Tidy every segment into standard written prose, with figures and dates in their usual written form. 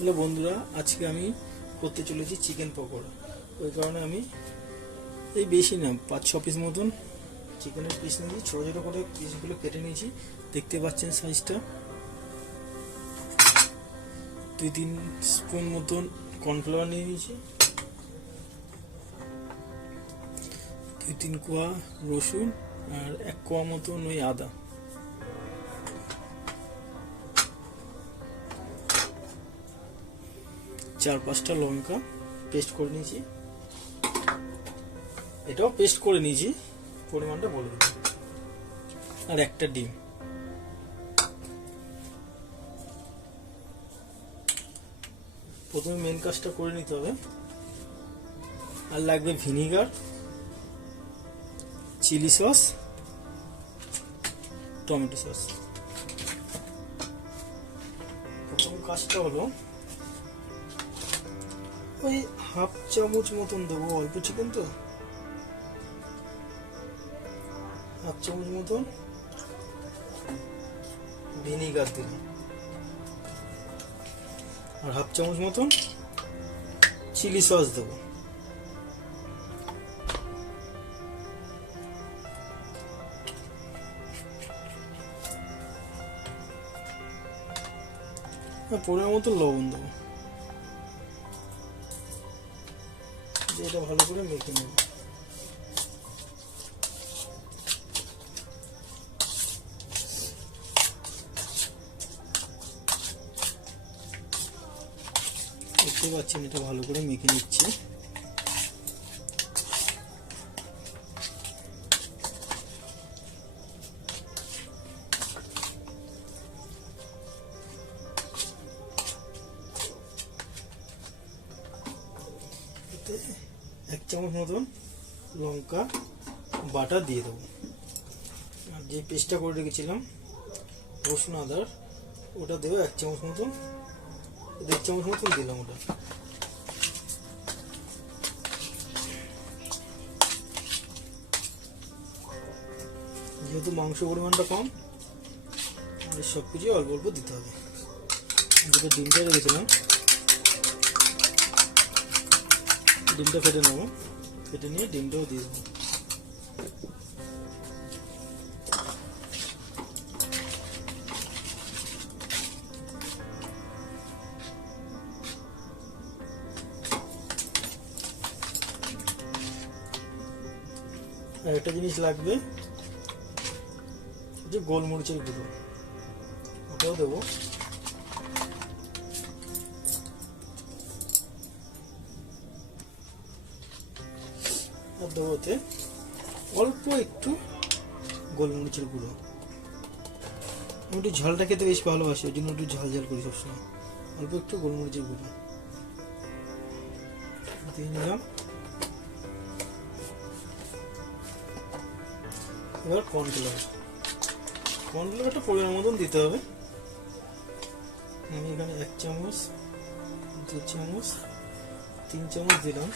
Hello বন্ধুরা, আজকে আমি করতে চলেছি চিকেন পকোড়া। ওই কারণে আমি এই বেশি না 5-6 পিস মতন চিকেনের পিস নিয়েছি। ছোটো ছোটো করে পিসগুলো কেটে নিয়েছি, দেখতে পাচ্ছেন সাইজটা। 2-3 স্পুন মতন কর্নফ্লাওয়ার নিয়ে নিয়েছি, 2-3 কোয়া রসুন আর 1 কোয়া মতন ওই আদা। চার 5টা লঙ্কা পেস্ট করে নিয়েছি, এটাও পেস্ট করে নিয়েছি, পরিমাণটা বলে দিচ্ছি। আর একটা ডিম। প্রথমে মেন কাজটা করে নিতে হবে। আর লাগবে vinegar, chilli sauce, tomato sauce. প্রথম কাজটা হলো ওই হাফ চামচ মতন দেবো, অল্প চিকেন তো, হাফ চামচ মতন ভিনিগার দিলাম, আর হাফ চামচ মতন চিলি সস দেবো। পরিমাণ মতো লবণ দেবো। এটা ভালো করে মেখে নেব। দেখতে পাচ্ছেন এটা ভালো করে মেখে নিচ্ছে। এক চামচ মতন লঙ্কা বাটা দিয়ে দেবো। আর যে পেস্টটা করে রেখেছিলাম রসুন আদার, ওটা দেবো 1 চামচ মতন, 1.5 চামচ মতন দিলাম ওটা। যেহেতু মাংস পরিমাণটা কম, আর সব কিছু অল্প অল্প দিতে হবে। যেটা ডিমটা রেখেছিলাম, ডিমটা ফেটে নেবো, ফেটে নিয়ে ডিমটাও দিয়ে দেবো। আর একটা জিনিস লাগবে, যে গোলমরিচের গুঁড়ো, ওটাও দেবো। আর দেবো ওতে অল্প একটু গোলমরিচের গুঁড়ো। আমি একটু ঝালটা খেতে বেশ ভালোবাসি, ওই জন্য একটু ঝাল ঝাল করি সবসময়। অল্প একটু গোলমরিচের গুঁড়ো দিয়ে নিলাম। এবার কর্নফ্লাওয়ারটা পরিমাণ মতন দিতে হবে। আমি এখানে 1 চামচ, 2 চামচ, 3 চামচ দিলাম।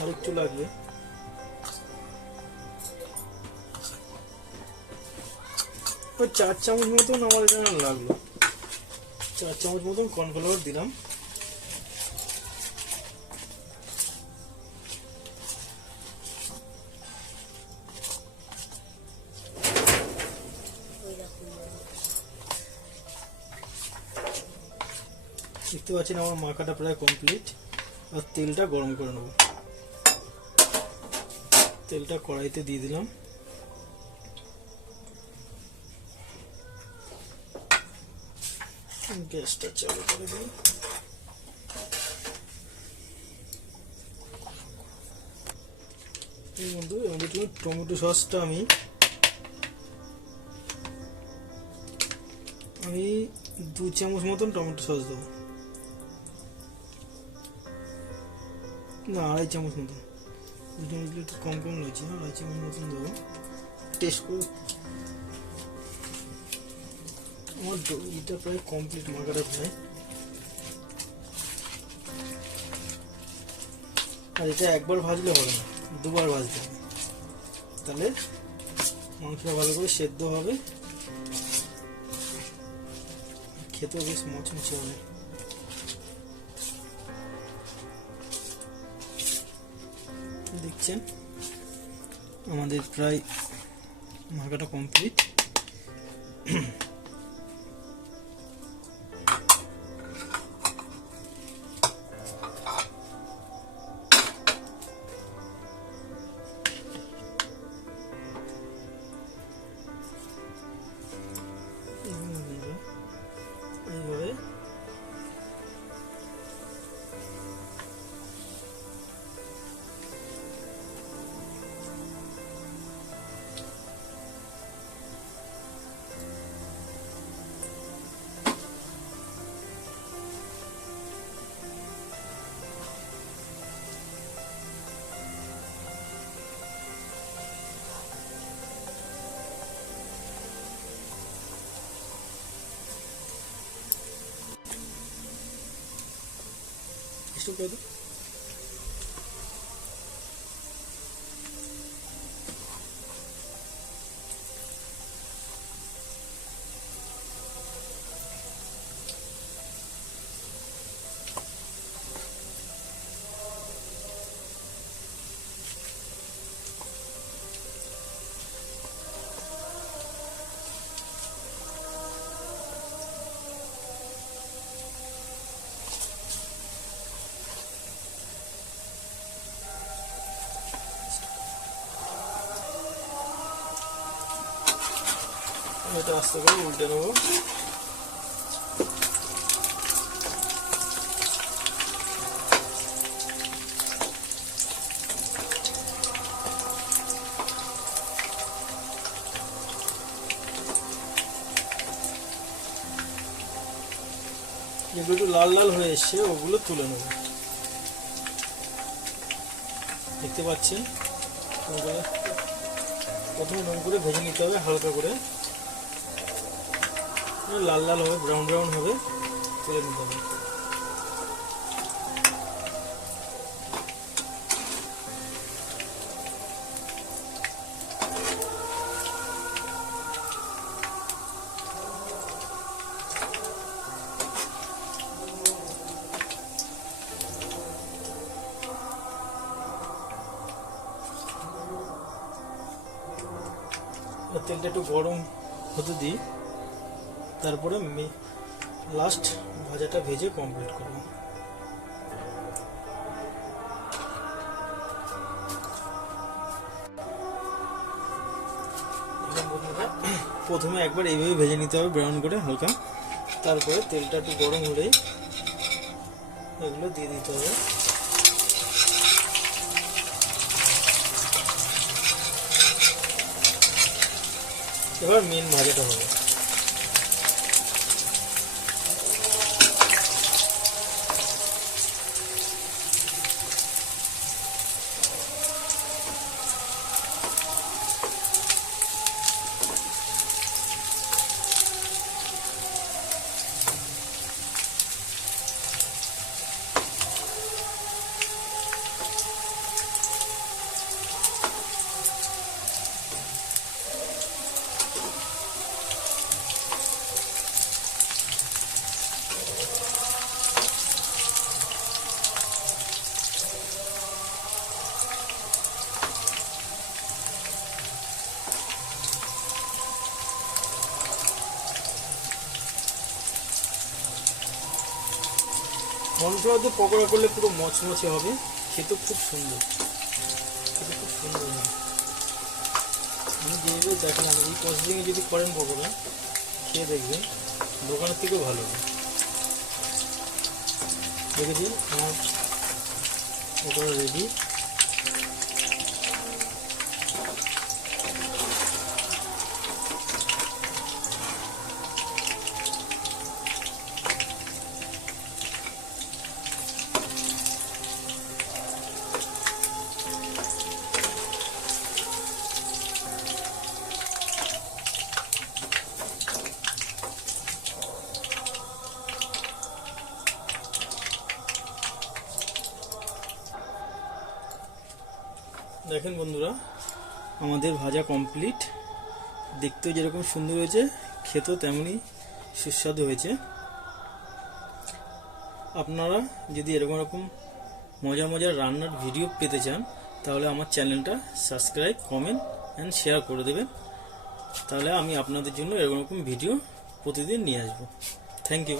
আর একটু লাগবে। ওই 4 চামচ মতন আমার এখানে লাগলো। 4 চামচ মতন কর্নফ্লাওয়ার দিলাম। দেখতে পাচ্ছেন আমার মাখাটা প্রায় কমপ্লিট। আর তেলটা গরম করে নেব। তেলটা কড়াইতে দিয়ে দিলাম। গ্যাসটা চালু করে দিই। বন্ধু, এমনি টমেটো সসটা আমি 2 চামচ মতন টমেটো সস দেবো, না 2.5 চামচ মতন, একটু কম কম লাগছে, 2.5 চামচ মতন দেবো। টেস্ট করে আমার এটা প্রায় কমপ্লিট, মাখাটা প্রায়। আর এটা একবার ভাজলে হবে না, দুবার ভাজতে হবে, তাহলে মাংসটা ভালো করে সেদ্ধ হবে, খেতেও বেশ মচমচে হবে। দেখছেন আমাদের প্রায় মাখাটা কমপ্লিট। এইভাবে একটু করে দাও। এটা আস্তে করে উল্টে নেবো। যেগুলো একটু লাল লাল হয়ে এসছে ওগুলো তুলে নেব। দেখতে পাচ্ছেন প্রথমে নুন করে ভেজে নিতে হবে হালকা করে, লাল লাল হবে, ব্রাউন ব্রাউন হবে, তুলে নিতে হবে। তেলটা একটু গরম হতে দিই, তারপরে লাস্ট ভাজাটা ভেজে কমপ্লিট করব। প্রথমে একবার এইভাবে ভেজে নিতে হবে ব্রাউন করে হালকা, তারপরে তেলটা একটু গরম হলেই এগুলো দিয়ে দিতে হবে। এবার মেন ভাজাটা হবে। কর্নফ্লাওয়ার দিয়ে পকোড়া করলে পুরো মচমচে হবে, খেতে খুব সুন্দর, খেতে খুব সুন্দর হবে। আমি যেভাবে দেখলাম এই প্রসেসিংয়ে যদি করেন পকোড়া, খেয়ে দেখবেন দোকানের থেকেও ভালো হবে। দেখেছি আমার পকোড়া রেডি। দেখেন বন্ধুরা, আমাদের ভাজা কমপ্লিট। দেখতেও যেরকম সুন্দর হয়েছে, খেতেও তেমনি সুস্বাদু হয়েছে। আপনারা যদি এরকম মজার রান্নার ভিডিও পেতে চান, তাহলে আমার চ্যানেলটা সাবস্ক্রাইব, কমেন্ট অ্যান্ড শেয়ার করে দেবেন। তাহলে আমি আপনাদের জন্য এরকম ভিডিও প্রতিদিন নিয়ে আসবো। Thank you.